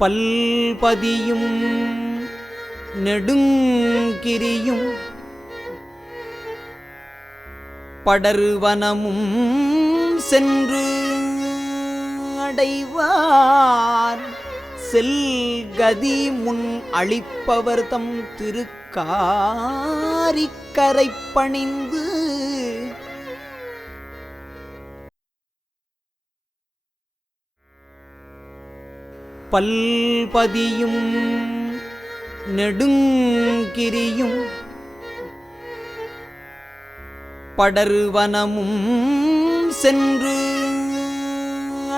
பல்பதியும் நெடுங்கிரியும் படர்வனமும் சென்று அடைவார் செல்கதி முன் அளிப்பவர் தம் திருக்காரிக்கரை பணிந்து பல்பதியும் நெடுங்கிரியும் படர்வனமும் சென்று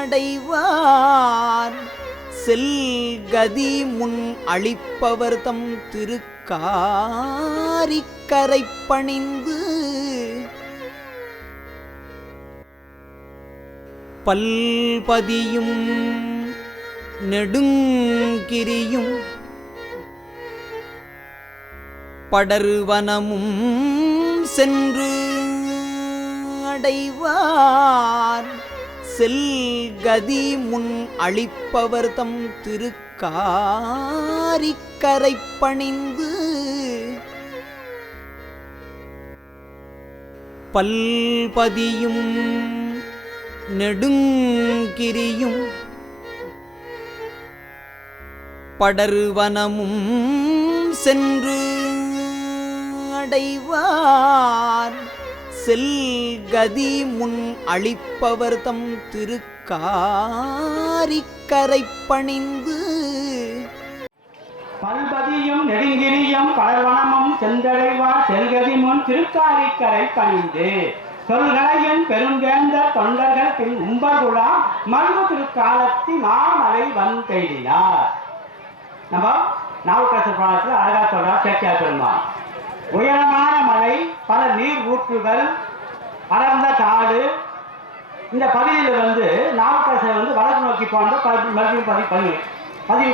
அடைவார் செல்கதி முன் அளிப்பவர் தம் திருக்காரிக்கரை பணிந்து பல்பதியும் நெடுங்கிரியும் படர்வனமும் சென்று அடைவார் செல்கதி முன் அளிப்பவர் தம் திருக்காரிக்கரை பணிந்து பல்பதியும் நெடுங்கிரியும் படர்வனமும் சென்று அடைவார் செல்கதி முன் அளிப்பவர் தம் திருக்காரிக்கரை பணிந்து பல்பதியும் நெடுங்கிரியும் படர்வனமும் சென்றடைவார் செல்கதி முன் திருக்காரிக்கரை பணிந்து சொல்களையும் பெருங்கேந்த தொண்டர்கள் பின் உம்பகுழா மல்கு திருக்காலத்தி மாமலை வந்தெய்தினார். நம்ம நாவுக்கரசர் புராணத்தில் அழகா சொல்றார் சேக்கிழார் பெருமான். உயரமான மலை, பல நீர் ஊற்றுகள், அடர்ந்த காடு. இந்த பகுதியில் நாவுக்கரசர் வடக்கு நோக்கி போன்ற பதிவு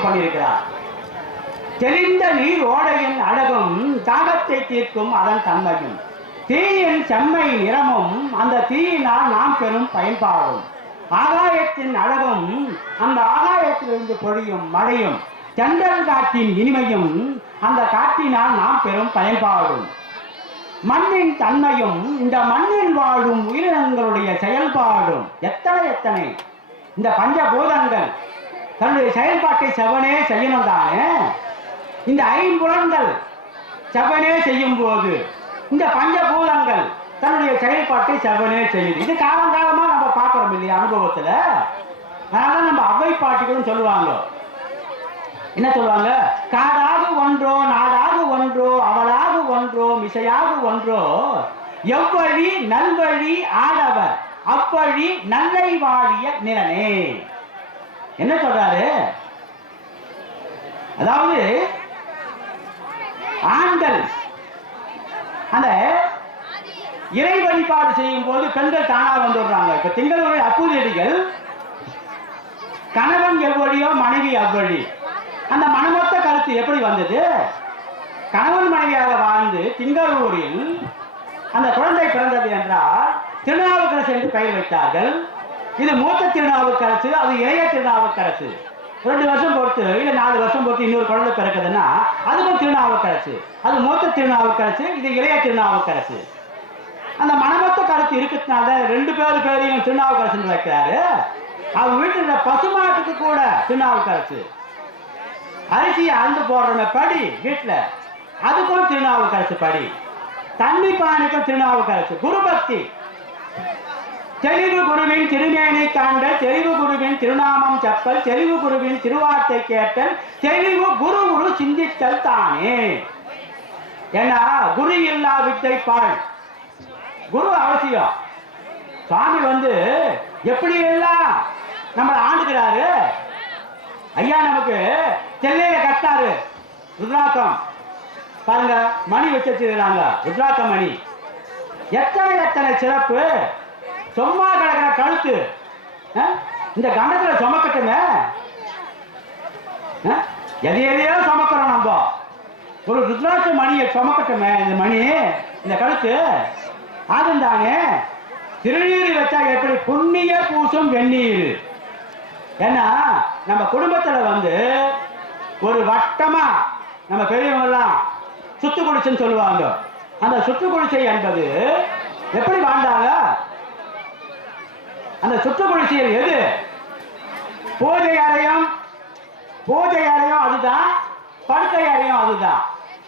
பண்ணியிருக்கிறார். தெளிந்த நீர் ஓடையின் அழகும் தாகத்தை தீர்க்கும் அதன் தன்மையும், தீயின் செம்மை நிறமும் அந்த தீயினால் நாம் பெறும் பயன்பாடும், ஆகாயத்தின் அழகும் அந்த ஆகாயத்திலிருந்து பொழியும் மழையும், தென்றல் காற்றின் இனிமையும் அந்த காற்றினால் நாம் பெறும் பயன்பாடும், மண்ணின் தன்மையும் இந்த மண்ணில் வாழும் உயிரினங்களுடைய செயல்பாடும். எத்தனை இந்த பஞ்சபூதங்கள் தன்னுடைய செயல்பாட்டை செவனே செய்யணும் தானே. இந்த ஐம்புலன்கள் செவனே செய்யும் போது இந்த பஞ்சபூதங்கள் தன்னுடைய செயல்பாட்டை செவனே செய்யுது. இது காலங்காலமா நம்ம பார்க்கிறோம் இல்லையா அனுபவத்துல. அதனால நம்ம அவ்வை பாட்டிகளும் சொல்லுவாங்க, என்ன சொல்லுவாங்க, காடாக ஒன்றோ நாடாக ஒன்றோ அவளாக ஒன்றோ மிசையாக ஒன்றோ எவ்வழி நல்வழி ஆடவர் அவ்வழி நல்லை வாழிய நிலனே. என்ன சொல்றாரு, அதாவது ஆண்கள் அந்த இறை வழிபாடு செய்யும் போது பெண்கள் தானா வந்துடுறாங்க. இப்ப திங்களுடைய அப்பூதியடிகள் கணவன் எவ்வழியோ மனைவி அவ்வழி. அந்த மனமொத்த கருத்து எப்படி வந்தது? கணவன் மனைவியாக வாழ்ந்து திங்களூரில் அந்த குழந்தை பிறந்தது என்றால் திருநாவுக்கரசு என்று பெயர் வைத்தார்கள். இது மூத்த திருநாவுக்கரசு, அது இளைய திருநாவுக்கரசு. 2 வருஷம் பொறுத்து இல்ல 4 வருஷம் பொறுத்து இன்னொரு குழந்தை பிறக்குதுன்னா அதுக்கும் திருநாவுக்கரசு. அது மூத்த திருநாவுக்கரசு, இது இளைய திருநாவுக்கரசு. அந்த மனமொத்த கருத்து இருக்கிறதுனால 2 பேரையும் திருநாவுக்கரசு வைக்கிறாரு. அவங்க வீட்டுல பசுமாட்டுக்கு கூட திருநாவுக்கரசு. அரிசியை அழுந்து போடுற படி வீட்டுல அதுக்கும் திருநாவுக்கரசு படி. தண்ணி பானைக்கும் திருநாவுக்கரசு. குருபக்தி, தெளிவு குருவின் திருமேனி காண்டல், தெளிவு குருவின் திருநாமம் செப்பல், தெளிவு குருவின் திருவார்த்தை கேட்டல், தெளிவு குரு குரு சிந்தித்தல் தானே. ஏன்னா குரு இல்லா வித்தை பால். குரு அவசியம். சுவாமி எப்படி எல்லாம் நம்மளை ஆண்டுகிறாரு. ஐயா நமக்கு சென்னையில கட்டினாரு ருத்ராக்கம். பாருங்க, மணி வச்சிருக்காங்க, ருத்ராக்க மணி. எத்தனை சிறப்பு. சும்மா கிடக்கிற கழுத்து இந்த கண்டத்துல சுமக்கட்டுமே. எதையோ சுமக்கிறோம் நம்ம. ஒரு ருத்ராட்ச மணியை சுமக்கட்டுமே இந்த மணி, இந்த கழுத்து. அதுதானே திருநீர் வச்சா எப்படி புண்ணிய பூசும் வெந்நீர். ஏன்னா நம்ம குடும்பத்துல வந்து ஒரு வட்டமா நம்ம பெரியவங்க எல்லாம் சுத்து குடிசைன்னு சொல்லுவாங்க. அந்த சுத்து குடிசை என்பது எப்படி வாழ்ந்தாங்க? அந்த சுத்து குடிசையில் எது பூஜை அறையும் அதுதான், படுக்கை அறையும் அதுதான்.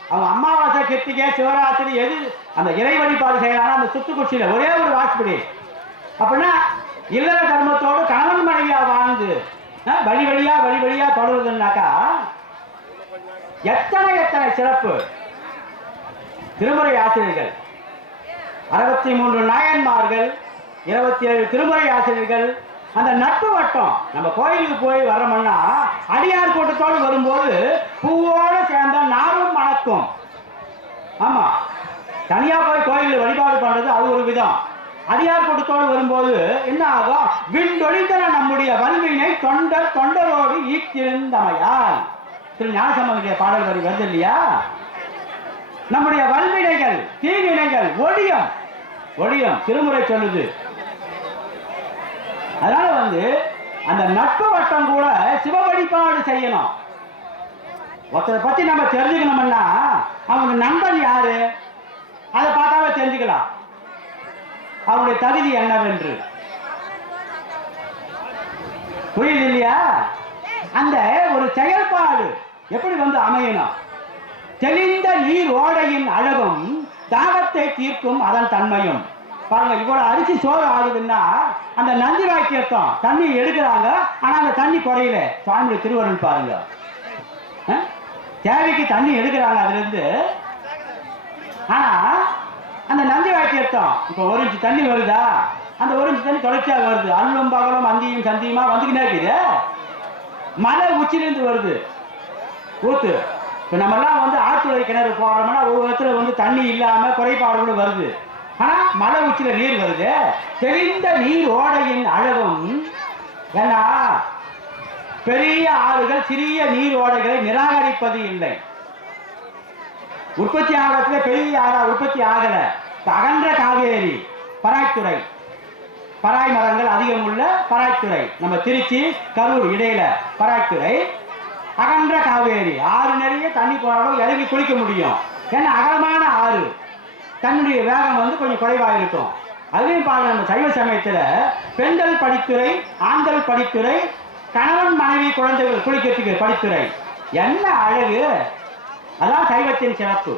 அவங்க அமாவாசை, கிருத்திகை, சிவராத்திரி எது அந்த இறை வழிபாடு செய்யலாம் அந்த சுத்து குடிசையில ஒரே ஒரு வாசப்படி. அப்படின்னா இல்லற தர்மத்தோடு கணவன் மனைவியா வாழ்ந்து வழி வழியா தொடருதுன்னாக்கா எத்தனை சிறப்பு. திருமுறை ஆசிரியர்கள் 63 நாயன்மார்கள், 27 திருமுறை ஆசிரியர்கள். அந்த நட்பு வட்டம் நம்ம கோயிலுக்கு போய் வரோம்னா அடியார் கூட்டத்தோடு வரும்போது பூவோடு சேர்ந்த நாரும் மணக்கும். ஆமா, தனியா போய் கோயிலில் வழிபாடு பண்றது அது ஒரு விதம். அடியார் கூட்டத்தோடு வரும்போது என்ன ஆகும்? விண்டொழிந்தன நம்முடைய வல்வினை தொண்டரோடு ஈர்த்திருந்தமையால். திரு ஞானசம்பந்தனுடைய பாடல் வரி வருது இல்லையா? நம்முடைய வல்வினைகள், தீவினைகள் ஒழியும் திருமுறை சொல்லுது. அதனால வந்து அந்த நட்பு வட்டம் கூட சிவ வழிபாடு செய்யணும். ஒருத்தரை பத்தி நம்ம தெரிஞ்சுக்கணும்னா அவங்க நண்பன் யாரு அதை பார்த்தாவே தெரிஞ்சுக்கலாம் அவருடைய தகுதி என்னவென்று. புரியுது இல்லையா? அந்த ஒரு செயல்பாடு எப்படி வந்து அமையணும்? தெளிந்த நீர் ஓடையின் அழகும் தாகத்தை தீர்க்கும் அதன் தன்மையும். பாருங்க, இவ்வளவு அரிசி சோறு ஆகுதுன்னா அந்த நந்தி வாக்கியத்தம் தண்ணி எடுக்கிறாங்க, ஆனா அந்த தண்ணி குறையில. சுவாமியுடைய திருவருள் பாருங்க, தேவைக்கு தண்ணி எடுக்கிறாங்க அதுல இருந்து. ஆனா அந்த நந்தி வாக்கியத்தம் இப்ப 1 இன்ச்சு தண்ணி வருதா, அந்த 1 இன்ச்சு தண்ணி தொடர்ச்சியா வருது. அல்லும் பகலும் அந்தியும் சந்தியுமா வந்துக்கிட்டே இருக்குது. மலை உச்சிலிருந்து வருது ஊத்து. இப்ப நம்ம எல்லாம் வந்து ஆற்றுறை கிணறு போடுறோம்னா ஒரு இடத்துல வந்து தண்ணி இல்லாம குறைபாடுகளும் வருது. ஆனா மலை உச்சில நீர் வருது. தெளிந்த நீர் ஓடையின் அழகும். ஏன்னா பெரிய ஆறுகள் சிறிய நீர் ஓடைகளை நிராகரிப்பது இல்லை. உற்பத்தி ஆகத்துல பெரிய ஆறா உற்பத்தி ஆகல. அகன்ற காவேரி, பராய்த்துறை, பராய் மரங்கள் அதிகம் உள்ள பராய்த்துறை, நம்ம திருச்சி கரூர் இடையில பராய்த்துறை. அகன்ற காவேரி ஆறு நிறைய தண்ணி போனாலும் இறங்கி குளிக்க முடியும். ஏன்னா அகலமான ஆறு, தன்னுடைய வேகம் வந்து கொஞ்சம் குறைவாக இருக்கும். அதுலேயும் பாருங்க, நம்ம சைவ சமயத்தில் பெண்கள் படித்துறை, ஆண்கள் படித்துறை, கணவன் மனைவி குழந்தைகள் குளிக்கிறதுக்கு படித்துறை. என்ன அழகு! அதான் சைவத்தின் சிறப்பு.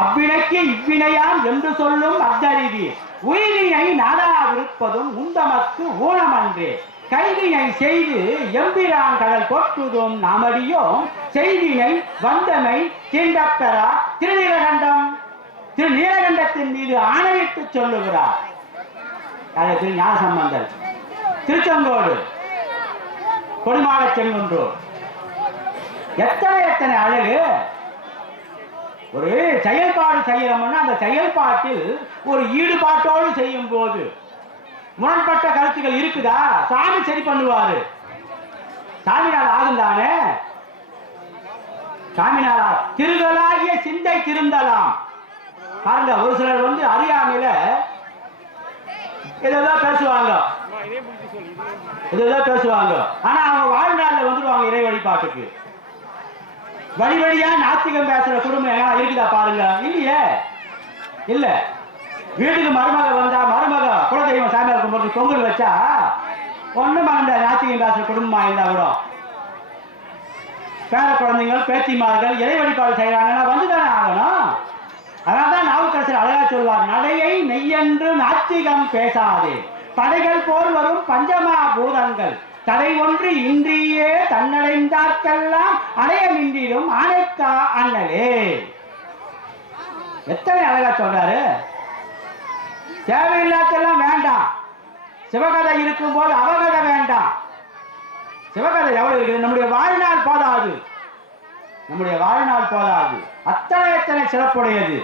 அவ்வினைக்கு இவ்வினையாம் என்று சொல்லும் அத்தறிவி உயிரினை நாடாவிருப்பதும் உந்தமக்கு ஊனமன்றே. கைவினை செய்து எம்பிரான் கடல் போற்றுதும் நாமடியும் செய்தினை வந்தமை தீண்டப்பெறா திருநீலகண்டம். திருநீலகண்டத்தின் மீது ஆணையிட்டு சொல்லுகிறார் திரு ஞானசம்பந்தர். திருச்செங்கோடு, கொடிமாட செங்குன்றூர். எத்தனை அழகு! ஒரு செயல்பாடு செய்யறோம்னா அந்த செயல்பாட்டில் ஒரு ஈடுபாட்டோடு செய்யும் போது முரண்பட்ட கருத்துக்கள் இருக்குதா, சாமி சரி பண்ணுவாரு. சாமியால் ஆகும் தானே. சாமியால் திருகளாகிய சிந்தை திருந்தலாம். பாருங்க, ஒரு சிலர் வந்து அறியாமையில இதெல்லாம் பேசுவாங்க. ஆனா அவங்க வாழ்நாள்ல வந்துடுவாங்க இறை வழிபாட்டுக்கு. வழியா நாத்திகம் பேசுற குடும்பம் இருக்குதா பாருங்க? இல்லையே, இல்ல. வீட்டுக்கு மருமக வந்தா மருமக குலதெய்வம் சாமியார் கும்பிட்டு பொங்கல் வச்சா ஒண்ணும் அந்த நாத்திகம் பேசுற குடும்பமா இருந்தா கூட பேர குழந்தைகள் பேத்திமார்கள் இறை வழிபாடு செய்யறாங்கன்னா வந்துதானே ஆகணும். அதனால்தான் நாவுக்கரசர் அழகா சொல்வார், நடையை நெய்யென்று நாத்திகம் பேசாதே, படைகள் போல் வரும் பஞ்சமா பூதங்கள் தடை ஒன்று இன்றியே தன்னடைந்தார்க்கெல்லாம் அடைய நின்றிடும் ஆனைக்கா அண்ணலே. எத்தனை அழகா சொல்றாரு! தேவையில்லாதெல்லாம் வேண்டாம். சிவகதை இருக்கும் போது அவகதை வேண்டாம். சிவகதை எவ்வளவு இருக்குது? நம்முடைய வாழ்நாள் போதாது. அத்தனை சிறப்புடையது.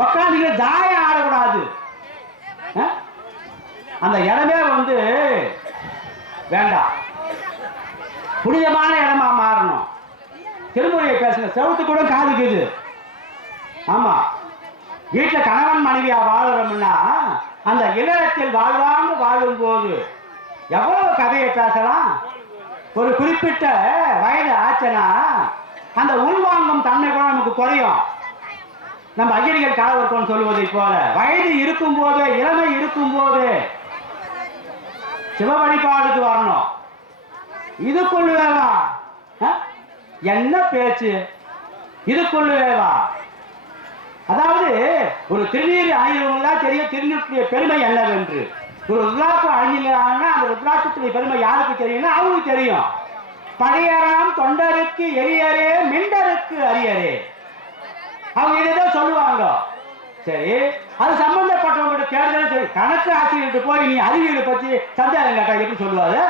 உட்காந்து தாயம் ஆடக்கூடாது. அந்த இடமே வந்து வேண்டாம், புனிதமான இடமா மாறணும். திருமுறையை பேசுங்க, செவத்து கூட காதுக்குது. ஆமா, வீட்டுல கணவன் மனைவியா வாழறோம்னா அந்த இல்லறத்தில் வாழ்வாங்க வாழும் போது எவ்வளவு கதையை பேசலாம். ஒரு குறிப்பிட்ட வயது ஆச்சுன்னா அந்த உள்வாங்கும் தன்மை கூட நமக்கு குறையும். நம்ம அகிரிகள் காலவர்க்கம் சொல்லுவதை போல வயது இருக்கும் போது, இளமை இருக்கும் போது சிவ வழிபாடுக்கு வரணும். இதுக்குள்ளவேவா என்ன பேச்சு, இதுக்குள்ளவேவா? அதாவது ஒரு திருநீர் அணிந்தவங்க தான் தெரியும் திருநீருடைய பெருமை என்னவென்று. ஒரு ருத்ராட்சம் அணிஞ்சாங்கன்னா அந்த ருத்ராட்சத்துடைய பெருமை யாருக்கு தெரியும்னா அவங்களுக்கு தெரியும். பழையராம் தொண்டருக்கு எரியரே மிண்டருக்கு அரியரே, அவங்க இதைதான் சொல்லுவாங்க. சரி, அது சம்பந்தப்பட்டவங்க கேட்டதும் சரி, கணக்கு ஆசிரியர்கிட்ட போய் நீ அறிவியலை பற்றி சந்தேகம் கேட்டா எப்படி சொல்லுவாரு?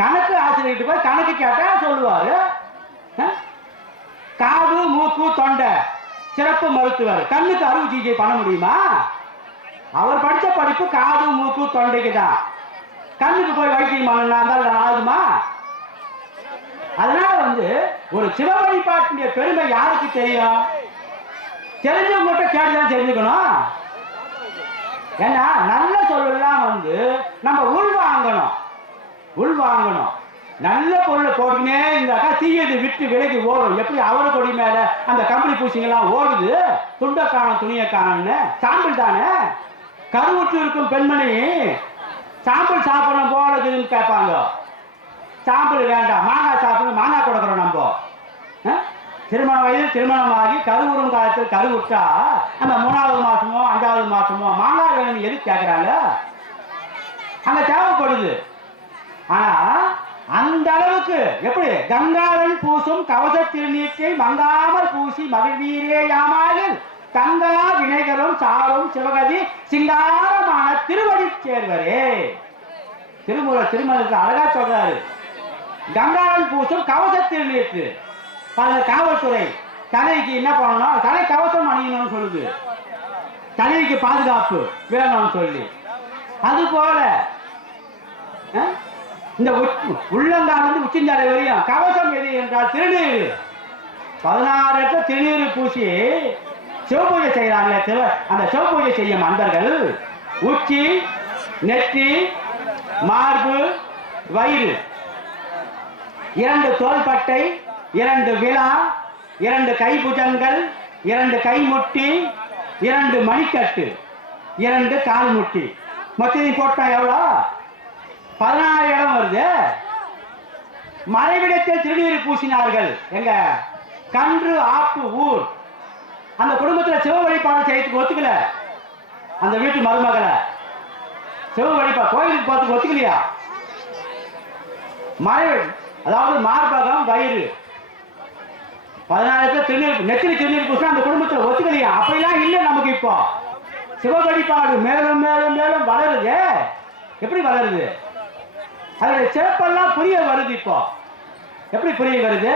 கணக்கு ஆசிரியர்கிட்ட போய் கணக்கு கேட்டா சொல்லுவாரு. காது மூக்கு தொண்டை சிறப்பு மருத்துவர், கண்ணுக்கு அறுவை சிகிச்சை பண்ண முடியுமா? அவர் படித்த படிப்பு காது மூக்கு தொண்டைக்கு தான். கண்ணுக்கு போய் வைத்தியம் பண்ணலாம் ஆகுமா? அதனால ஒரு சிவ வழிபாட்டுடைய பெருமை யாருக்கு தெரியும்? தெரிஞ்சவங்கிட்ட கேட்டுதான் தெரிஞ்சுக்கணும். ஏன்னா நல்ல சொல்லலாம் நம்ம உள்வாங்கணும். உள்வாங்கணும். நல்ல பொருளை போட்டுக்கினே இருந்தாக்கா தீயது விட்டு விலைக்கு ஓடும். எப்படி அவரை கொடி மேல அந்த கம்பளி பூசிங்கெல்லாம் ஓடுது, துண்டை காணும் துணியை காணும்னு. சாம்பிள் தானே. கருவுற்று இருக்கும் பெண்மணி சாம்பிள் சாப்பிடணும் போல இருக்குதுன்னு கேட்பாங்க. சாம்பிள் வேண்டாம், மாங்காய் சாப்பிடணும், மாங்காய் கொடுக்குறோம். நம்ம திருமண வயதில் திருமணமாகி கருவுறும் காலத்தில் கருவுற்றா அந்த 3வது மாசமோ 5வது மாசமோ மாங்காய் வேணும் எதுக்கு கேட்குறாங்க? அங்க தேவைப்படுது. ஆனா அந்த அளவுக்கு எப்படி கங்காளன் பூசும் கவச திருநீற்றை மங்காமல் பூசி மகிழ்வீரேயாமல் தங்கா வினைகளும் சாரும் சிவகதி சிங்காரமான திருவடி சேர்வரே. திருமணத்தில் அழகா சொல்றாரு. கங்காளன் பூசும் கவச திருநீற்று. காவல்துறை தலைக்கு என்ன பண்ணணும்? தலை கவசம் அணியணும்னு சொல்லுது. தலைக்கு பாதுகாப்பு வேணும்னு சொல்லி. அது போல இந்த உள்ளங்கால் உச்சிந்தலை வரையும் கவசம் எது என்றால் திருநீர். 16 திருநீர் பூசி சிவபூஜை செய்யறாங்களே, அந்த சிவபூஜை செய்யும் அன்பர்கள் உச்சி, நெற்றி, மார்பு, வயிறு, 2 தோள்பட்டை, 2 விழா, 2 கைபுஜங்கள், 2 கைமுட்டி, 2 மணிக்கட்டு, 2 கால் முட்டி, மொத்தம் போட்டா எவ்வளோ? 16 இடம் வருது. மறைவிடத்தில் திருநீர் பூசினார்கள். எங்க கன்று ஆப்பு ஊர். அந்த குடும்பத்தில் சிவ வழிபாடு செய்யறதுக்கு ஒத்துக்கல. அந்த வீட்டு மருமகளை சிவ வழிபாடு கோயிலுக்கு போறதுக்கு ஒத்துக்கலையா? மறைவு அதாவது மார்பகம், வயிறு, 16 திருநீர் நெத்திரி திருநீர் பூசினா அந்த குடும்பத்தில் ஒத்துக்கலையா? அப்படிலாம் இல்லை. நமக்கு இப்போ சிவ வழிபாடு மேலும் மேலும் மேலும் வளருது. எப்படி வளருது? அதனுடைய சிறப்பெல்லாம் புரிய வருது. இப்போ எப்படி புரிய வருது?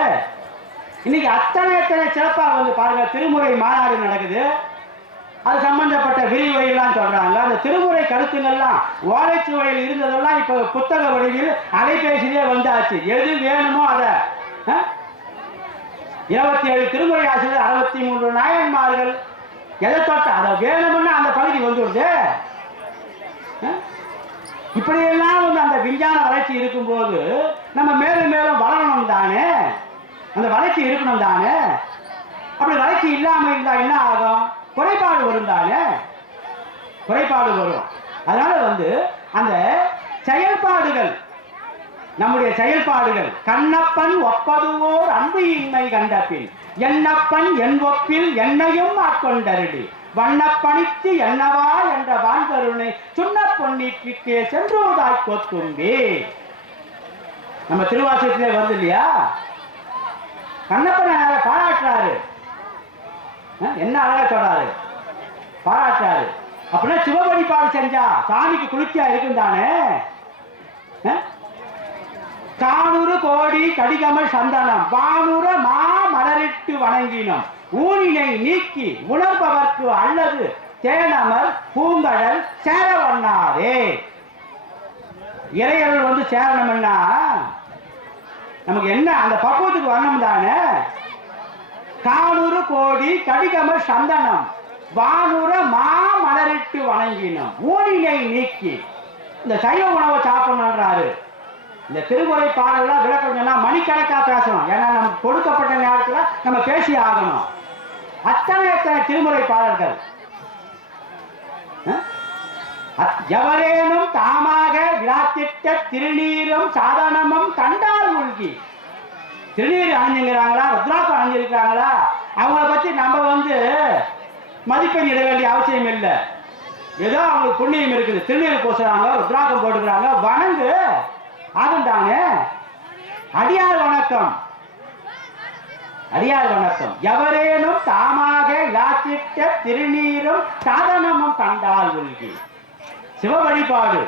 இன்னைக்கு அத்தனை சிறப்பா பாருங்க. திருமுறை மாநாடு நடக்குது. அது சம்பந்தப்பட்ட விரிவுரையெல்லாம் சொல்றாங்க. அந்த திருமுறை கருத்துங்கள்லாம் ஓலைச்சுவடியில் இருந்ததெல்லாம் இப்ப புத்தக வடிவில் அலைபேசியிலே வந்தாச்சு. எது வேணுமோ அதை 27 திருமுறை ஆசிரியர், 63 நாயன்மார்கள், எதை தொட்ட அதை வேணும்னு அந்த பகுதி வந்துடுது. இப்படியெல்லாம் அந்த விஞ்ஞான வளர்ச்சி இருக்கும்போது நம்ம மேலும் மேலும் வளரணும் தானே. அந்த வளர்ச்சி இருக்கணும் தானே. அப்படி வளர்ச்சி இல்லாம இருந்தா என்ன ஆகும்? குறைபாடு வரும் தானே. குறைபாடு வரும். அதனால அந்த செயல்பாடுகள், நம்முடைய செயல்பாடுகள் கண்ணப்பன் ஒப்பதுவோர் அன்பு இன்மை கண்டபின் என்னப்பன் என் ஒப்பில் என்னையும் ஆட்கொண்டருளி வண்ணப்பணித்து என்னவா என்ற வான்கருணை சுண்ண பொன்னிற்கே சென்றோதாய் கொத்தும்பி. நம்ம திருவாசகத்திலே வருது இல்லையா? கண்ணப்பனை பாராட்டுறாரு. என்ன அழகா சொல்றாரு, பாராட்டுறாரு. அப்படின்னா சிவ வழிபாடு செஞ்சா சாமிக்கு குளிர்ச்சியா இருக்கும் தானே. 400 கோடி கடிகமல் சந்தனம் வானூர மா மலரிட்டு வணங்கினோம் ஊனினை நீக்கி உணர்பவர்க்கு அல்லது தேனமர் பூங்கடல் சேரவண்ணாரே. இறையர்கள் சேரணும்னா நமக்கு என்ன அந்த பக்குவத்துக்கு வரணும் தானே. 400 கோடி கடிகமல் சந்தனம் வானூர மா மலரிட்டு வணங்கினோம் ஊனினை நீக்கி. இந்த சைவ உணவை சாப்பிடணுன்றாரு. இந்த திருமுறை பாடலாம் விளக்கம் சொன்னா மணிக்கணக்கா பேசணும். ஏன்னா நமக்கு கொடுக்கப்பட்ட நேரத்தில் நம்ம பேசி ஆகணும். அத்தனை திருமுறை பாடல்கள். எவரேனும் தாமாக விழாத்திட்ட திருநீரும் சாதனமும் கண்டால் மூழ்கி. திருநீர் அணிஞ்சுங்கிறாங்களா, ருத்ராக்கம் அணிஞ்சிருக்கிறாங்களா, அவங்கள பற்றி நம்ம மதிப்பெண் இட வேண்டிய அவசியம் இல்லை. ஏதோ அவங்களுக்கு புண்ணியம் இருக்குது, திருநீர் பூசுறாங்க, ருத்ராக்கம் போட்டுக்கிறாங்க, வணங்கு ஆகுண்டாங்க. அடியார் வணக்கம், அடியார் வணக்கம். எவரேனும் தாமாக விழாத்திட்ட திருநீரும் சாதனமும் கண்டால் மூழ்கி. சிவ வழிபாடு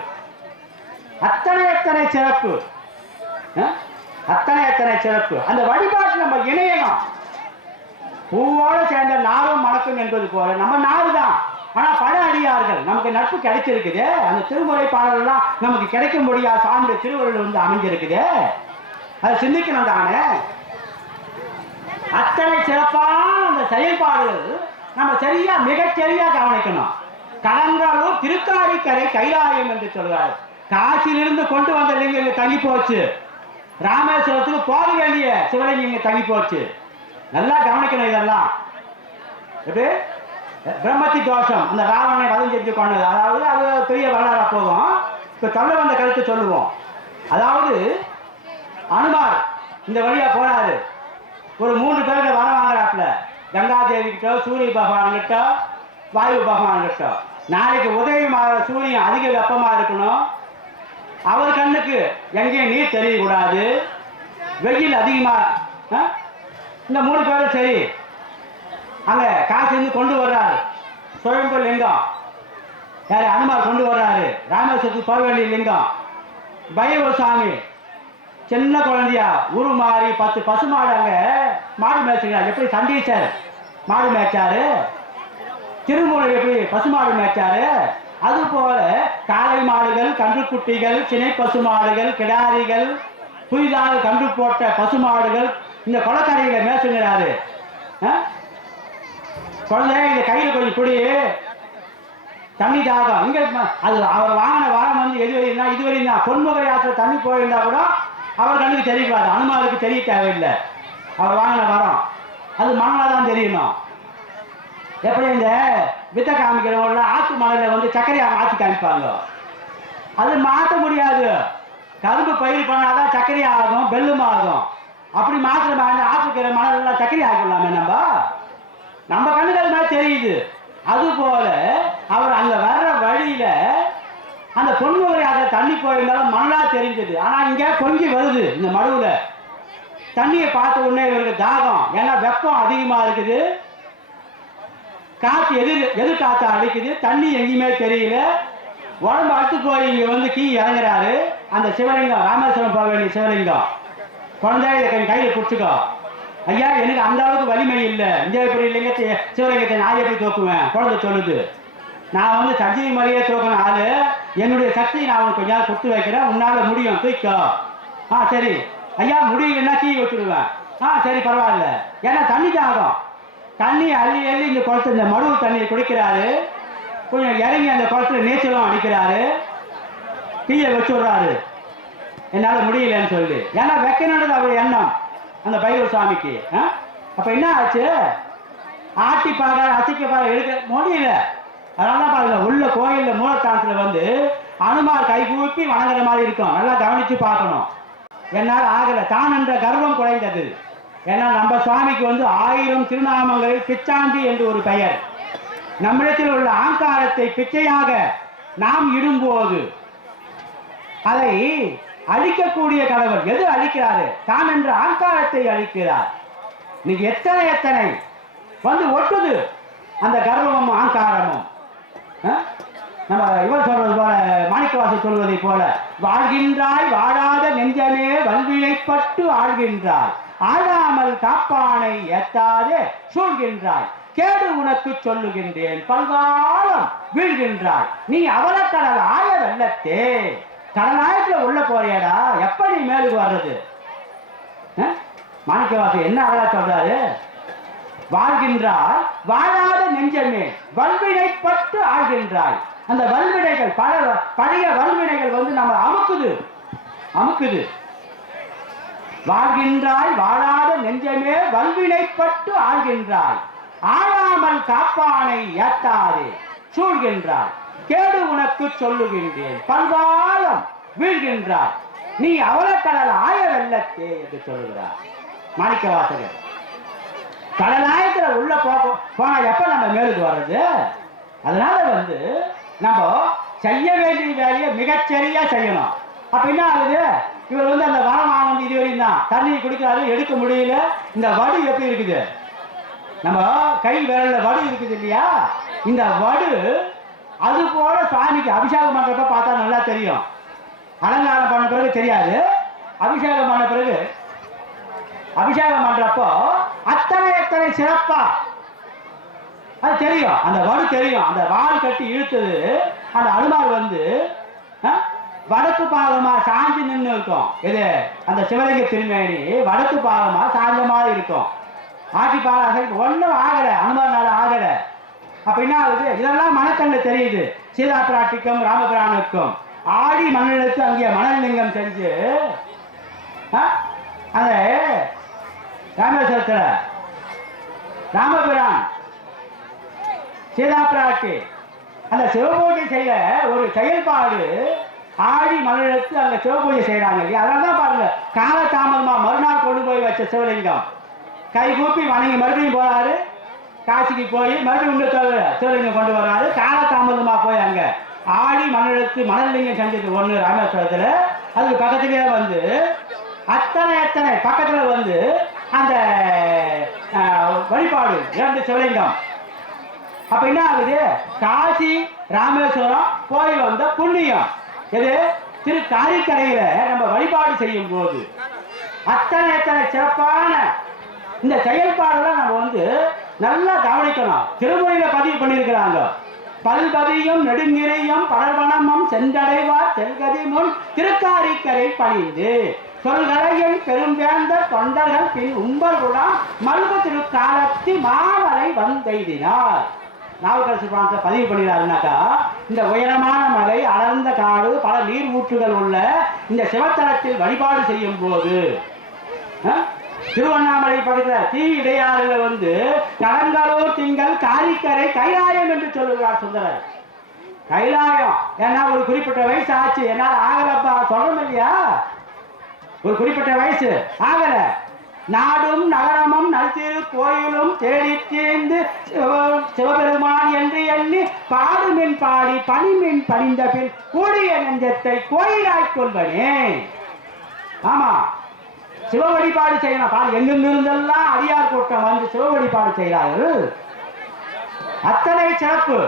அத்தனை சிறப்பு, அத்தனை சிறப்பு. அந்த வழிபாட்டு நம்ம இணையணும். பூவோடு சேர்ந்த நாரும் மணக்கும் என்பது போல நம்ம நாடு தான். ஆனா பல அடியார்கள் நமக்கு நட்பு கிடைச்சிருக்குது. அந்த திருமுறை பாடலாம் நமக்கு கிடைக்க முடியாது. சாமி திருவள்ளுவர் அமைஞ்சிருக்குது. அதை சிந்திக்கணும் தானே. அத்தனை சிறப்பான அந்த செயல்பாடுகள் நம்ம சரியா மிகச்சரியா கவனிக்கணும். கலங்காலூர் திருக்காரிக்கரை கைலாயம் என்று சொல்வார். காசியிலிருந்து கொண்டு வந்த லிங்கம் இங்க தங்கி போச்சு. ராமேஸ்வரத்துக்கு போக வேண்டிய சிவலிங்கம் இங்க தங்கி போச்சு. நல்லா கவனிக்கணும். இதெல்லாம் எப்படி பிரம்மத்தி தோஷம், அந்த ராவணனை வதம் செஞ்சு கொண்டது. அதாவது அது பெரிய வரலாறா போகும். இப்ப சொல்ல வந்த கருத்து சொல்லுவோம். அதாவது அனுமார் இந்த வழியா போறாரு. ஒரு 3 பேர்கிட்ட வர வாங்குறாப்புல. கங்காதேவி கிட்ட, சூரிய பகவான் கிட்ட, வாயு பகவான் கிட்ட. நாளைக்கு உதயமாக சூரியன் அதிக வெப்பமா இருக்கணும். அவர் கண்ணுக்கு எங்கேயும் நீர் தெரியக்கூடாது, வெயில் அதிகமா. இந்த 3 பேரும் சரி அங்க காசிலிருந்து கொண்டு வர்றாரு சுயம்பு லிங்கம். யாரு? அனுமார் கொண்டு வர்றாரு. ராமேஸ்வரத்துக்கு போக வேண்டிய லிங்கம். பைரவ சாமி சின்ன குழந்தையா உருமாறி 10 பசுமாடு அங்க மாடு மேய்ச்சிக்கிறார். எப்படி சண்டீசர் மாடு மேய்ச்சாரு, திருமூலர் எப்படி பசுமாடு மேய்ச்சாரு, அது போல காளை மாடுகள், கன்றுக்குட்டிகள், சினை பசுமாடுகள், கிடாரிகள், புதிதாக கன்று போட்ட பசுமாடுகள் இந்த கொலக்கரையில மேய்ச்சுங்கிறாரு. குழந்தை இந்த கையில் கொஞ்சம் பிடி, தண்ணி தாகம். இங்க அது அவர் வாங்கின வாரம் இதுவரையும் தான் பொன்முக யாத்திரை தண்ணி போயிருந்தா கூட அவர் கண்ணுக்கு தெரியக்கூடாது. அனுமாருக்கு தெரிய தேவையில்லை. அவர் வாங்கின வாரம் அது மணலாக தான் தெரியணும். எப்படி இந்த வித்த காமிக்கிறவங்கள ஆற்று மலையில சர்க்கரையா மாற்றி காமிப்பாங்க. அது மாற்ற முடியாது. கரும்பு பயிர் பண்ணாதான் சர்க்கரை ஆகும், பெல்லும் ஆகும். அப்படி மாற்ற ஆற்றுக்கிற மணலாம் சர்க்கரை ஆகிடலாமே. நம்ம கண்ணுக்கு அது மாதிரி தெரியுது. அது போல அவர் அங்க வர்ற வழியில அந்த பொன்முகரை அதை தண்ணி போயிருந்தாலும் மணலா தெரிஞ்சது. ஆனா இங்க பொங்கி வருது. இந்த மடுவுல தண்ணியை பார்த்த உடனே இவருக்கு தாகம். ஏன்னா வெப்பம் அதிகமா இருக்குது, காற்று எதிர் காற்று அடிக்குது, தண்ணி எங்கேயுமே தெரியல. உடம்பு அடுத்து போய் இங்க கீ இறங்குறாரு. அந்த சிவலிங்கம், ராமேஸ்வரம் போக வேண்டிய சிவலிங்கம். குழந்தை இதை கையில பிடிச்சிக்கோ. ஐயா எனக்கு அந்த அளவுக்கு வலிமை இல்லை, இந்த எப்படி லிங்கத்தை சிவலிங்கத்தை நான் எப்படி தூக்குவேன்? குழந்தை சொல்லுது. நான் சஞ்சீவி மாதிரியே தூக்கின ஆளு, என்னுடைய சக்தியை நான் உனக்கு கொஞ்சம் கொடுத்து வைக்கிறேன், உன்னால முடியும், தூக்கோ. சரி ஐயா, முடியலன்னா தீ வச்சுடுவேன். சரி பரவாயில்ல. ஏன்னா தண்ணி தாகம். தண்ணி அள்ளி இந்த குளத்துல இந்த மடுவு தண்ணியை குடிக்கிறாரு. கொஞ்சம் இறங்கி அந்த குளத்துல நீச்சலும் அடிக்கிறாரு. தீயை வச்சு விடுறாரு, என்னால முடியலன்னு சொல்லி. ஏன்னா வைக்கணுன்றது அவர் எண்ணம் அந்த பைரவ சாமிக்கு. அப்ப என்ன ஆச்சு? ஆட்டி பாக்க அசைக்க பாக்க எடுக்க முடியல. அதனாலதான் பாருங்க, உள்ள கோயில்ல மூலத்தானத்துல அனுமார் கை கூப்பி வணங்குற மாதிரி இருக்கும். நல்லா கவனிச்சு பார்க்கணும். என்னால் ஆகல. தான் என்ற கர்வம் குறைந்தது. ஏன்னா நம்ம சுவாமிக்கு 1000 திருநாமங்களில் பிச்சாண்டி என்று ஒரு பெயர். நம்மிடத்தில் உள்ள ஆங்காரத்தை பிச்சையாக நாம் இடும்போது அதை அழிக்கக்கூடிய கடவுள் எது அழிக்கிறாரு? தான் என்ற ஆங்காரத்தை அழிக்கிறார். நீங்க எத்தனை ஒட்டுது அந்த கர்வமும் ஆங்காரமும். நம்ம இவர் சொல்றது போல, மாணிக்கவாசர் சொல்வதை போல, வாழ்கின்றாய் வாழாத நெஞ்சமே வல்வினைப்பட்டு ஆழ்கின்றாய், ஆழாமல் காப்பானை ஏத்தாதே சூழ்கின்றாய், கேடு உனக்கு சொல்லுகின்றேன் பல்காலம் வீழ்கின்றாய், நீ அவலக்கடல் ஆய வெள்ளத்தே. கடலாயத்துல உள்ள போறியடா, எப்படி மேலுக்கு வர்றது? மாணிக்கவாசர் என்ன அழகா சொல்றாரு? வாழ்கின்றாய் வாழாத நெஞ்சமே வல்வினைப்பட்டு ஆழ்கின்றாய், அந்த வல்வினைகள் பழைய வல்வினைகள் வந்து நம்ம அமுக்குது. வாழ்கின்றாய் வாழாத நெஞ்சமே வல்வினைப்பட்டு ஆள்கின்றாய், ஆளாமல் காப்பானை ஏத்தாதே சூழ்கின்றாய், கேடு உனக்கு சொல்லுகின்றேன் பல்காலம் வீழ்கின்றாய், நீ அவலக்கடல் ஆய வெள்ளத்தே என்று சொல்லுகிறார் மாணிக்க வாசகர். கடலாயத்துல உள்ள போனா எப்ப நம்ம மேலுக்கு வர்றது? அதனால வந்து நம்ம செய்ய வேண்டிய வேலையை மிகச்சரியா செய்யணும். அப்ப என்ன ஆகுது? இவர் வந்து அந்த வரம் ஆனந்த் இதுவரையும் தான் தண்ணி குடிக்கிறாரு, எடுக்க முடியல. இந்த வடு எப்படி இருக்குது? நம்ம கை விரல்ல வடு இருக்குது இல்லையா? இந்த வடு அது போல சாமிக்கு அபிஷேகம் பண்றப்ப பார்த்தா நல்லா தெரியும். அலங்காரம் பண்ண பிறகு தெரியாது. அபிஷேகம் பண்ண பிறகு அபிஷேகம் பண்றப்போ அத்தனை சிறப்பா அது தெரியும். அந்த வடு தெரியும். அந்த வால் கட்டி இழுத்தது அந்த அனுமார் வந்து வடக்கு பாகமா சாஞ்சி நின்று இருக்கும். இது அந்த சிவலிங்க திருமேனி வடக்கு பாகமா சாய்ந்த மாதிரி இருக்கும். ஆட்சி பாகம் ஒன்றும் ஆகல, அனுமார்னால ஆகல. அப்ப என்ன ஆகுது? இதெல்லாம் மனக்கண்ணு தெரியுது. சீதா பிராட்டிக்கும் ராமபிரானுக்கும் ஆடி மண்ணிலத்து அங்கே மணல் லிங்கம் செஞ்சு அந்த ராமேஸ்வரத்துல ராமபிரான் சீதா பிராட்டி அந்த சிவபூஜை செய்ய ஒரு செயல்பாடு ஆடி மண்ணிலத்து அங்க சிவபூஜை செய்யறாங்க இல்லையா? அதனாலதான் பாருங்க, காலதாமதமா மறுநாள் கொண்டு போய் வச்ச சிவலிங்கம் கை கூப்பி வணங்கி மறுபடியும் போறாரு. காசிக்கு போய் மறுபடியும் இன்னொரு சிவலிங்கம் கொண்டு வர்றாரு. காலதாமதமா போய் அங்க ஆடி மண்ணிலத்து மணல் லிங்கம் செஞ்சது ஒண்ணு ராமேஸ்வரத்துல. அதுக்கு பக்கத்துலயே வந்து அத்தனை பக்கத்துல வந்து அந்த வழிபாடு 2 சிவலிங்கம். அப்ப என்ன ஆகுது? காசி ராமேஸ்வரம் போய் வந்த புண்ணியம். எது? திரு காரிக்கரையில நம்ம வழிபாடு செய்யும் போது அத்தனை சிறப்பான இந்த செயல்பாடுலாம் நம்ம வந்து நல்லா கவனிக்கணும். திருமொழியில பதிவு பண்ணியிருக்கிறாங்க. பல்பதியும் நெடுங்கிரையும் படர்வனமும் சென்றடைவார் செல்கதி முன் திருக்காரிக்கரை பணிந்து சொல்களையும் பெரும்பேந்த தொண்டர்கள் பின் உம்பர்குடம் மல்பு திருக்காலத்தி மாவரை வந்தெய்தினார். நாவுக்கரசு பிராணத்தை பதிவு பண்ணினாருனாக்கா, இந்த உயரமான மலை, அடர்ந்த காடு, பல நீர் ஊற்றுகள் உள்ள இந்த சிவத்தலத்தில் வழிபாடு செய்யும் போது திருவண்ணாமலை பக்கத்தில் தீ இடையாறுல வந்து கடங்கலூர் திங்கள் காரிக்கரை கைலாயம் என்று சொல்லுகிறார் சுந்தரர். கைலாயம் ஏன்னா ஒரு குறிப்பிட்ட வயசு ஆச்சு, என்னால் ஆகலப்பா சொல்றோம் இல்லையா? ஒரு குறிப்பிட்ட வயசு ஆகல. நாடும் நகரமும் நல்திரு கோயிலும் தேடி தீர்ந்து சிவபெருமான் என்று எண்ணி பாடுமின் பாடி பணிமின் பணிந்த பின் கூடிய நெஞ்சத்தை கோயிலாய் கொள்வனே. ஆமா, சிவ வழிபாடு செய்யணும். பாரு, எங்கிருந்தெல்லாம் அடியார் கூட்டம் வந்து சிவ வழிபாடு செய்கிறார்கள். அத்தனை சிறப்பு.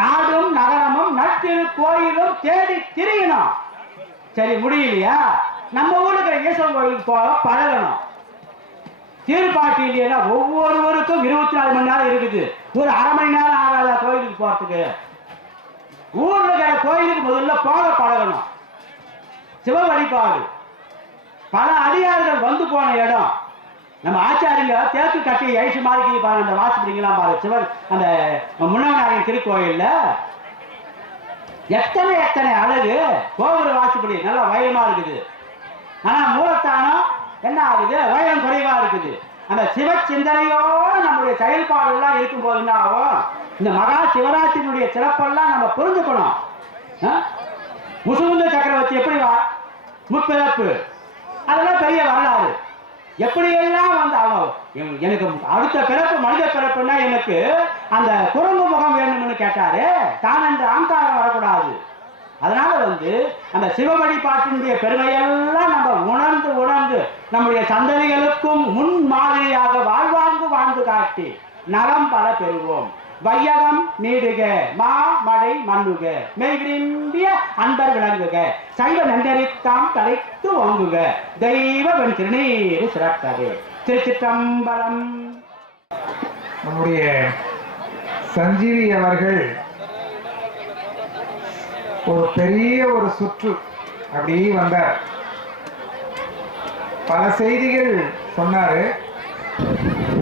நாடும் நகரமும் நற்திரு கோயிலும் தேடி திரியணும். சரி, முடியலையா? நம்ம ஊருக்கு ஈஸ்வரன் கோயிலுக்கு போக பழகணும். தீர்ப்பாட்டி இல்லையா? ஒவ்வொருவருக்கும் 24 மணி நேரம் இருக்குது. ஒரு அரை மணி நேரம் ஆகாத கோயிலுக்கு போறதுக்கு. ஊர்ல இருக்கிற கோயிலுக்கு முதல்ல போக பழகணும். சிவ வழிபாடு பல அடியார்கள் வந்து போன இடம். நம்ம ஆச்சாரிங்க தேக்கு கட்டி ஐசு மாதிரி பாருங்க, அந்த வாசப்படிங்கெல்லாம் பாரு. சிவன் அந்த முன்னநாயகன் திருக்கோயில்ல எத்தனை அழகு. கோபுர வாசப்படி நல்லா வயமா இருக்குது. ஆனா மூலத்தானம் என்ன ஆகுது? வயலம் குறைவா இருக்குது. அந்த சிவ சிந்தனையோடு நம்முடைய செயல்பாடு எல்லாம் இருக்கும் போது என்ன ஆகும்? இந்த மகா சிவராத்திரியுடைய சிறப்பெல்லாம் நம்ம புரிஞ்சுக்கணும். முசுகுந்த சக்கரவர்த்தி எப்படி முற்பிறப்பு, அதெல்லாம் பெரிய வரலாறு. எப்படியெல்லாம் வந்து எனக்கு அடுத்த பிறப்பு மனித பிறப்புன்னா எனக்கு அந்த குரங்கு முகம் வேணும்னு கேட்டாரு. தான் என்ற ஆங்காரம் வரக்கூடாது. அதனால வந்து அந்த சிவ வழிபாட்டினுடைய பெருமையெல்லாம் நம்ம உணர்ந்து நம்முடைய சந்ததிகளுக்கும் முன் மாதிரியாக வாழ்ந்து காட்டி நலம் பல பெறுவோம். வையகம் நீடுக, மா மழை மண்ணுக, மெய் விரும்பிய அன்பர் விளங்குக, சைவ நன்றறித்தாம் தலைத்து ஓங்குக, தெய்வ வெண் திருநீரு சிறக்கவே. திருச்சிற்றம்பலம். நம்முடைய சஞ்சீவி அவர்கள் ஒரு பெரிய ஒரு சுற்று அப்படி வந்தார். பல செய்திகள் சொன்னாரு.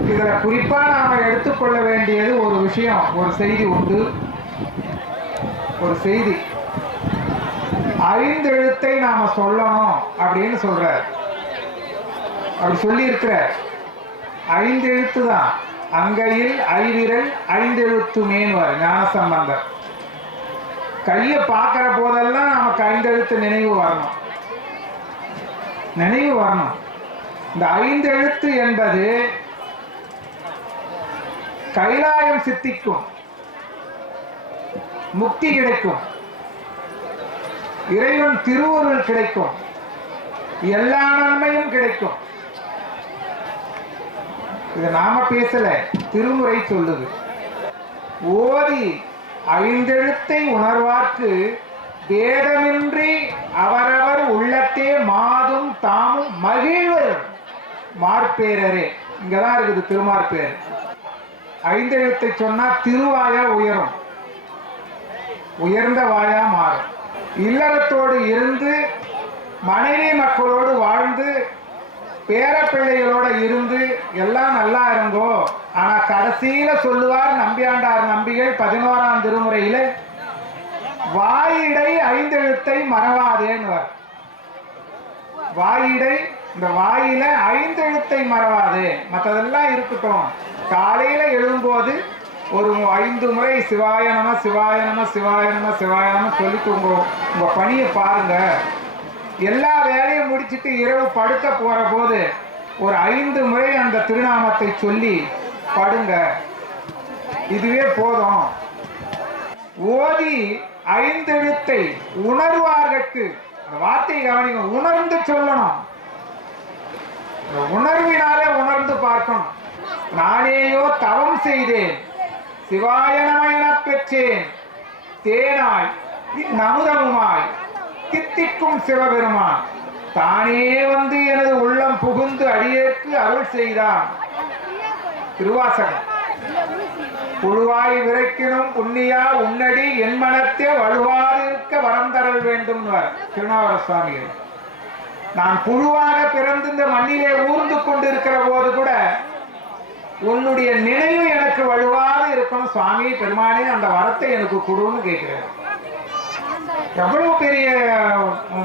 இதுல குறிப்பா நாம எடுத்துக்கொள்ள வேண்டியது ஒரு விஷயம், ஒரு செய்தி உண்டு. ஒரு செய்தி. 5 எழுத்தை நாம சொல்லணும் அப்படின்னு சொல்றார். அப்படி சொல்லி இருக்கிற 5 எழுத்து தான். அங்கையில் ஐவிரல் 5 எழுத்து மேன்வார் ஞானசம்பந்தர். கையை பார்க்கிற போதெல்லாம் நமக்கு 5 எழுத்து நினைவு வரணும். இந்த 5 எழுத்து என்பது கைலாயம் சித்திக்கும், முக்தி கிடைக்கும், இறைவன் திருவருள் கிடைக்கும், எல்லா நன்மையும் கிடைக்கும். இது நாம பேசல, திருமுறை சொல்லுது. ஓதி 5 எழுத்தை உணர்வார்க்கு பேதமின்றி அவரவர் உள்ளத்தே மாதும் தாமும் மகிழ்வர் மார்பேரரே. இங்கதான் இருக்குது திருமார்பேர். 5 எழுத்தை சொன்னா திருவாயா உயரும், உயர்ந்த வாயா மாறும். இல்லறத்தோடு இருந்து மனைவி மக்களோடு வாழ்ந்து பேரப்பிள்ளைகளோட இருந்து எல்லாம் நல்லா இருங்கோ. ஆனா கடைசியில சொல்லுவார் நம்பியாண்டார் நம்பிகள் 11ஆம் திருமுறையில, வாயிடை 5 எழுத்தை மறவாதேன்னு. வாயிடை, இந்த வாயில 5 எழுத்தை மறவாதே, மற்றதெல்லாம் இருக்கட்டும். காலையில எழும்போது ஒரு 5 முறை சிவாய நம சிவாய நம சிவாய நம சிவாய நம சொல்லிட்டு உங்க பணியை பாருங்க. எல்லா வேலையும் முடிச்சுட்டு இரவு படுக்க போற போது ஒரு 5 முறை அந்த திருநாமத்தை சொல்லி படுங்க. இதுவே போதும். ஓதி 5 எழுத்தை உணர்வார்கட்கு, அந்த வார்த்தையை கவனிங்க, உணர்ந்து சொல்லணும். உணர்வினாலே உணர்ந்து பார்க்கணும். நானேயோ தவம் செய்தேன், சிவாய நம எனப் பெற்றேன், தேனாய் நமுதமுமாய் தித்திக்கும் சிவபெருமான் தானே வந்து எனது உள்ளம் புகுந்து அடியேற்கு அருள் செய்தான். திருவாசகம். புழுவாய் விரைக்கினும் புண்ணியா உன்னடி என் மனத்தே வலுவாது இருக்க வரம் தரல் வேண்டும் திருநாவர சுவாமிகள். நான் புழுவாக பிறந்து இந்த மண்ணிலே ஊர்ந்து கொண்டிருக்கிற போது கூட உன்னுடைய நினைவு எனக்கு வலுவாக இருக்கணும் சுவாமி பெருமானே, அந்த வரத்தை எனக்கு கொடுன்னு கேட்கிறேன். எவ்வளவு பெரிய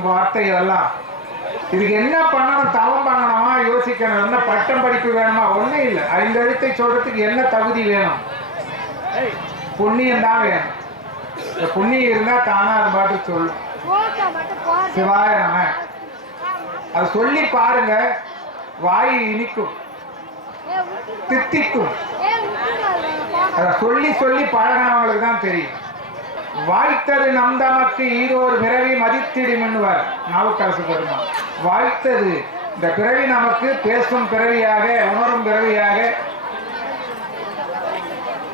வார்த்தை இதெல்லாம். இதுக்கு என்ன பண்ணணும்? தவம் பண்ணணுமா? யோசிக்கணும். என்ன பட்டம் படிப்பு வேணுமா? ஒன்றும் இல்லை. 5 எழுத்தை சொல்றதுக்கு என்ன தகுதி வேணும்? புண்ணியம் தான் வேணும். இந்த புண்ணியம் இருந்தா தானா அது பாட்டு சொல்லும். சிவாய நம அது சொல்லி பாருங்க. வாய் இனிக்கும், தித்திக்கும். அதை சொல்லி சொல்லி பழகினவங்களுக்கு தான் தெரியும். வாய்த்தது நம் தமக்கு ஈரோர் பிறவி மதித்திடும் என்னுவார் நாவுக்கரசு பெருமான். வாய்த்தது, இந்த பிறவி நமக்கு பேசும் பிறவியாக உணரும் பிறவியாக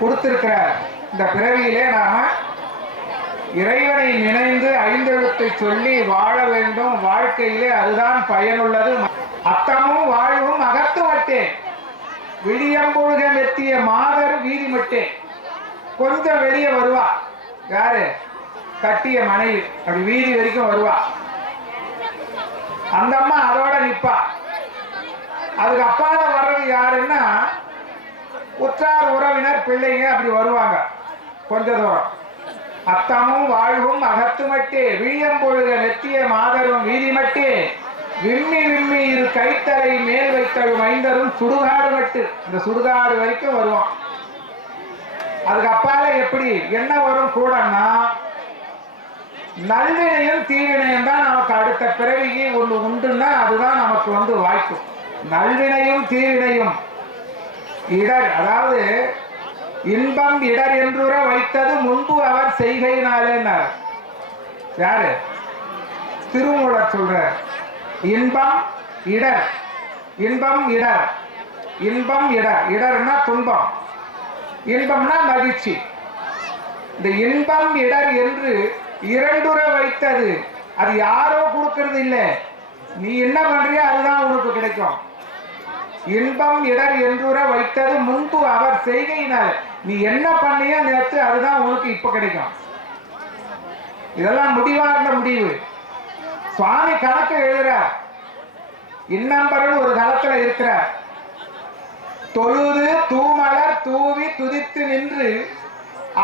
கொடுத்திருக்கிறார். இந்த பிறவியிலே நாம இறைவனை நினைந்து 5 எழுத்தை சொல்லி வாழ வேண்டும். வாழ்க்கையிலே அதுதான் பயனுள்ளது. அத்தமும் வாழ்வும் அகத்து மட்டேன், விடியம்பொழுக மெத்திய மாதர் வீதி மட்டேன். கொஞ்சம் வெளியே வருவா யாரு? கட்டிய மனைவி. அப்படி வீதி வரைக்கும் வருவா. அந்த அம்மா அதோட நிப்பா. அதுக்கு அப்பால வர்றது யாருன்னா உற்றார் உறவினர் பிள்ளைங்க அப்படி வருவாங்க கொஞ்ச தூரம். அத்தமும் வாழ்வும் அகத்து மட்டே விழியம்பொழுக நெத்திய மாதரும் வீதி மட்டே விம்மி விம்மி இரு கைத்தலை மேல் வைத்தழும் 5ரும் சுடுகாடு மட்டு. இந்த சுடுகாடு வரைக்கும் வருவான். அதுக்கு அப்பால எப்படி என்ன வரும் கூடன்னா நல்வினையும் தீவினையும் தான் நமக்கு அடுத்த பிறவிக்கு ஒன்று உண்டுன்னா அதுதான் நமக்கு வந்து வாய்க்கும். நல்வினையும் தீவினையும் இடர், அதாவது இன்பம் இடர் என்றுற வைத்தது முன்பு அவர் செய்கையினாலேன்னார். யாரு? திருமூலர் சொல்ற. இன்பம் இடர், இன்பம் இடர், இன்பம் இடர். இடர்னா துன்பம், இன்பம்னா மகிழ்ச்சி. இந்த இன்பம் இடர் என்று 2 வைத்தது அது யாரோ கொடுக்கறது இல்லை, நீ என்ன பண்றியோ அதுதான் உனக்கு கிடைக்கும். இன்பம் இடர் என்றுற வைத்தது முன்பு அவர் செய்கையினால், நீ என்ன பண்ணியோ நேற்று அதுதான் உனக்கு இப்ப கிடைக்கும். இதெல்லாம் முடிவார்ந்த முடிவு. சுவாமி கணக்கு எழுதுறார். இன்னம்பரன் ஒரு தளத்துல இருக்கிறார். தொழுது தூமலர் தூவி துதித்து நின்று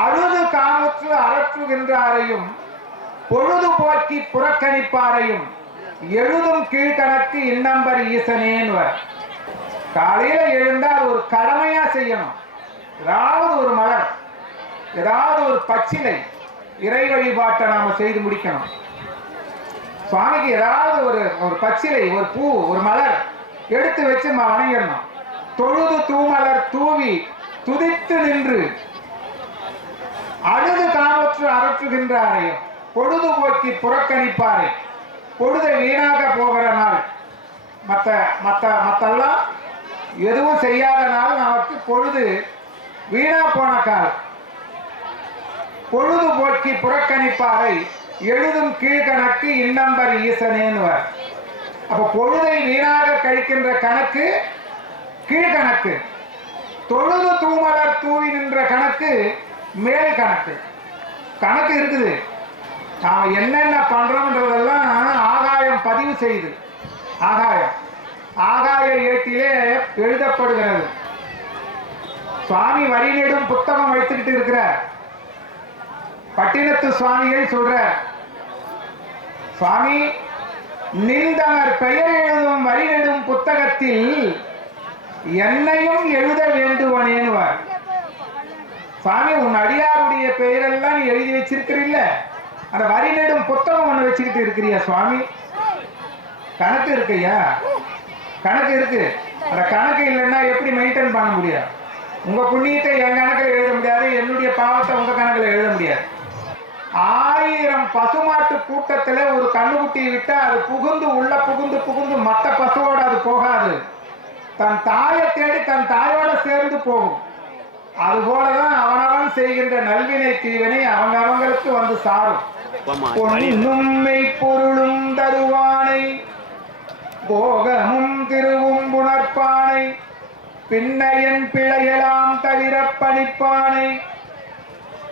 அழுது காமுற்று அரற்றுகின்றாரையும் பொழுது போக்கி புறக்கணிப்பாரையும் எழுதும் கீழ்கணக்கு இன்னம்பர் ஈசனேன்வர். காலையில எழுந்தால் ஒரு கடமையா செய்யணும். ஏதாவது ஒரு மலர், ஏதாவது ஒரு பச்சிலை இறை வழிபாட்டை நாம செய்து முடிக்கணும். சுவாமிக்கு ஏதாவது ஒரு பச்சிலை, ஒரு பூ, ஒரு மலர் எடுத்து வச்சு வணங்கிடணும். தொழுது தூமலர் தூவி துதித்து நின்று அழுது காவற்று அரற்றுகின்றாரையும் பொழுது போக்கி புறக்கணிப்பாரை. பொழுதை வீணாக போகிற நாள், மத்தெல்லாம் எதுவும் செய்யாத நாள் நமக்கு பொழுது வீணா போன கால். பொழுது போக்கி புறக்கணிப்பாரை எழுதும் கீழ்கணக்கு இன்னம்பர் ஈசனேன்வர். அப்ப பொழுதை வீணாக கழிக்கின்ற கணக்கு கீழ்கணக்கு, தொழுது தூமலர் தூவி நின்ற கணக்கு மேல் கணக்கு. கணக்கு இருக்குது. நாம என்னென்ன பண்றோம்ன்றதெல்லாம் ஆகாயம் பதிவு செய்து, ஆகாய ஏட்டிலே எழுதப்படுகிறது. சுவாமி வரி நெடும் புத்தகம் வைத்துக்கிட்டு இருக்கிறார். பட்டினத்து சுவாமிகள் சொல்ற, சுவாமி நின்றவர் பெயர் எழுதும் வரி நெடும் புத்தகத்தில் என்னையும் எழுத வேண்டுவனேன்வார். சுவாமி உன் அடியாருடைய பெயரெல்லாம் நீ எழுதி வச்சிருக்கிறீல்ல, அந்த வரி நெடும் புத்தகம் ஒண்ணு வச்சுக்கிட்டு இருக்கிறியா சுவாமி? கணக்கு இருக்குயா, கணக்கு இருக்கு. அந்த கணக்கு இல்லைன்னா எப்படி மெயின்டைன் பண்ண முடியாது? உங்க புண்ணியத்தை என் கணக்கில் எழுத முடியாது, என்னுடைய பாவத்தை உங்க கணக்கில் எழுத முடியாது. 1000 பசுமாட்டு கூட்டத்துல ஒரு கண்ணுக்குட்டியை விட்டா அது உள்ள புகுந்து மற்ற பசுவோட அது போகாது. தன் தாயை தேடி தன் தாயோட சேர்ந்து போகும். அதுபோலதான் அவனவன் செய்கின்ற நல்வினை தீவினை அவங்களுக்கு வந்து சாரும். பொன்னும்மை பொருளும் தருவானை போகமும் திருவும் புணர்ப்பானை பின்னையன் பிழையெல்லாம் தவிர பணிப்பானை.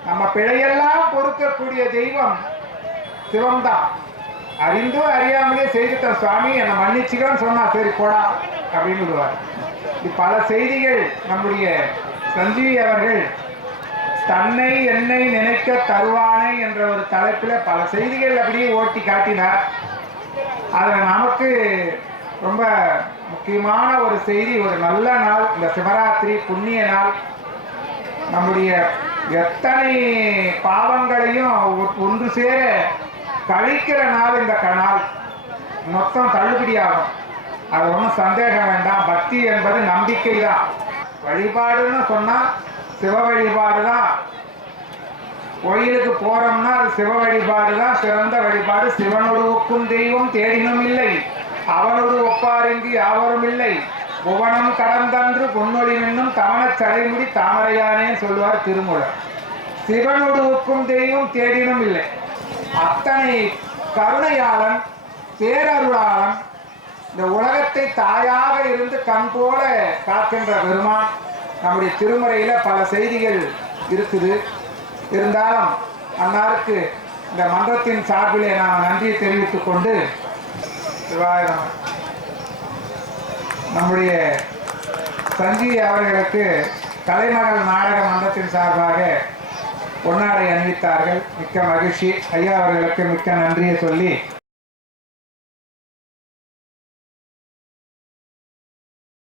நம்ம பிழையெல்லாம் பொறுக்கக்கூடிய தெய்வம் சிவம்தான். அறிந்தோ அறியாமலே செய்துட்ட சுவாமி என்னை மன்னிச்சுக்கன்னு சொன்னா சரி போடா அப்படின்னு விடுவார். பல செய்திகள் நம்முடைய சஞ்சீவி அவர்கள் தன்னை என்னை நினைக்க தருவானை என்ற ஒரு தலைப்பில் பல செய்திகள் அப்படியே ஓட்டி காட்டினார். அதில் நமக்கு ரொம்ப முக்கியமான ஒரு செய்தி, ஒரு நல்ல நாள் இந்த சிவராத்திரி புண்ணிய நாள். நம்முடைய எத்தனை பாவங்களையும் ஒன்று சேர கழிக்கிற நாள் இந்த நாள். மொத்தம் தள்ளுபடியாகும், அது ஒன்றும் சந்தேகம் வேண்டாம். பக்தி என்பது நம்பிக்கை தான். வழிபாடுன்னு சொன்னா சிவ வழிபாடு தான். கோயிலுக்கு போறோம்னா அது சிவ வழிபாடு தான் சிறந்த வழிபாடு. சிவனோடு ஒக்கும் தெய்வம் தேடினும் இல்லை, அவனோடு ஒப்பாருங்கி யாவரும் இல்லை, புவனம் கடந்தன்று பொன்னொழி நின்னும் தவண சடைமுடி தாமரையானே சொல்வார் திருமூலர். சிவனோடு ஒக்கும் தெய்வம் தேடினும் இல்லை. அத்தனை கருணையாளன் பேரருளாளன், இந்த உலகத்தை தாயாக இருந்து கண் போல காக்கின்ற பெருமான். நம்முடைய திருமுறையில பல செய்திகள் இருக்குது. இருந்தாலும் அன்னாருக்கு இந்த மன்றத்தின் சார்பிலே நான் நன்றியை தெரிவித்துக் கொண்டு நம்முடைய சஞ்சீவி அவர்களுக்கு கலைமகள் நாடக மன்றத்தின் சார்பாக பொன்னாடை அணிவித்தார்கள். மிக்க மகிழ்ச்சி. ஐயா அவர்களுக்கு மிக்க நன்றியை சொல்லி